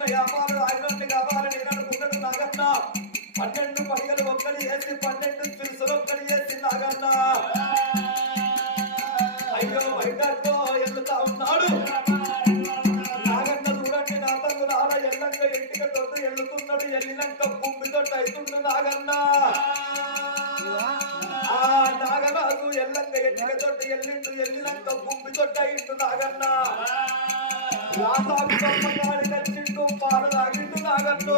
వ్యాపారం ఆగినట్టు కావాలని నేను అనుకున్నాడు నాగన్న 12 పడిగలు ఒక్కడి వేసి 12 తిరుసులు ఒక్కడి వేసి నాగన్న అయ్యో బయటకు వెళ్తా ఉన్నాడు నాగన్న చూడండి నా తల్లు నాల ఎల్లంక ఇంటికి తొట్టు వెళ్తున్నాడు ఎల్లినంక భూమి తొట్టు అవుతుండు నాగన్న ఆ నాగరాజు ఎల్లంక ఇంటికి తొట్టు ఎల్లినంక భూమి తొట్టు అయిండు నాగన్న రాసాకు బ్రహ్మగాడి కచ్చిండు పాలు తాగిండు నాగన్ను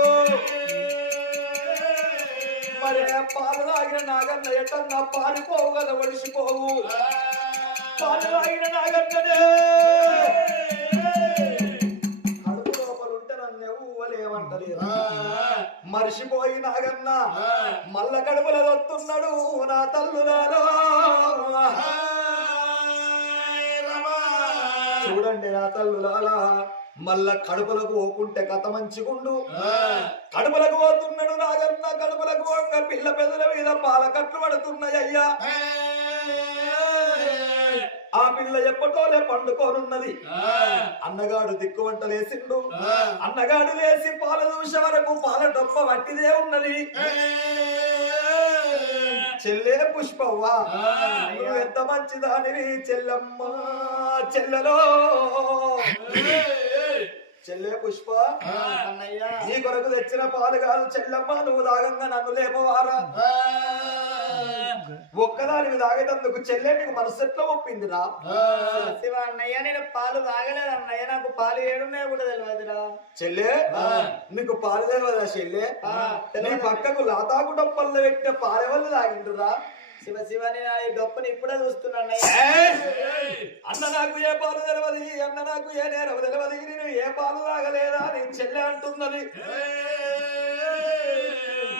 మరి పాలు తాగిన నాగన్న ఎటన్నా పారిపోవు కదా ఒడిసిపోవు పాలు తాగిన నాగన్ననే కడుపు లోపల ఉంటే నన్ను ఎవ్వలేమంటలేదు మరిసిపోయి నాగన్న మల్ల కడుపుల దొత్తున్నాడు నా తల్లులాలో చూడండి నా తల్లులాలా మళ్ళా కడుపులకు పోకుంటే కథ మంచిగుండు కడుపులకు పోతున్నాడు నాగన్న కడుపులకు పోగా పిల్ల పెదల మీద పాల కట్లు పడుతున్నాయ్యా ఆ పిల్ల ఎప్పటోలే పండుకోనున్నది అన్నగాడు దిక్కువంట లేసిండు అన్నగాడు లేసి పాల దూష వరకు పాల డొప్ప వట్టిదే ఉన్నది చెల్లే పుష్పవ్వా నువ్వు ఎంత మంచిదానివి చెల్లమ్మ చెల్లలో చెల్లే పుష్ప నీ కొరకు తెచ్చిన పాలు కాదు చెల్లమ్మ నువ్వు తాగంగా నన్ను లేపవారా ఒక్కదానికి తాగేటందుకు చెల్లె నీకు మనసు ఎట్లా ఒప్పిందిరా శివ అన్నయ్య నేను పాలు తాగలేదు అన్నయ్య నాకు పాలు ఏడున్నాయో కూడా తెలియదురా చెల్లె నీకు పాలు తెలియదా చెల్లె నీ పక్కకు లాతాకు డొప్పల్లో పెట్టిన పాలెవల్లు తాగిండురా శివ శివ నేను ఈ డొప్పని ఇప్పుడే చూస్తున్నా అన్న నాకు ఏ పాలు తెలియదు అన్న నాకు ఏ నేరం తెలియదు నేను ఏ పాలు తాగలేదా నేను చెల్లె అంటున్నది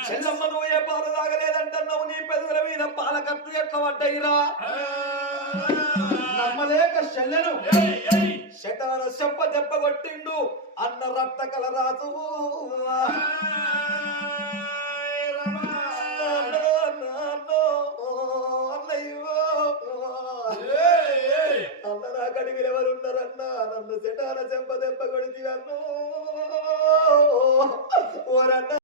చెల్లమ్మ నువ్వు ఏ పాలు తాగలేదంటున్నావు నీ పెదవుల మీద పాల కట్లు ఎట్లా పడ్డాయిరా నమ్మలేక చెల్లెను శటాన చెంప దెబ్బ కొట్టిండు అన్న రక్త కలరాజు అన్న నా కడివిలు ఎవరు ఉన్నారన్నా నన్ను శటాన చెంప దెబ్బ కొడితే అన్నో ఓరన్న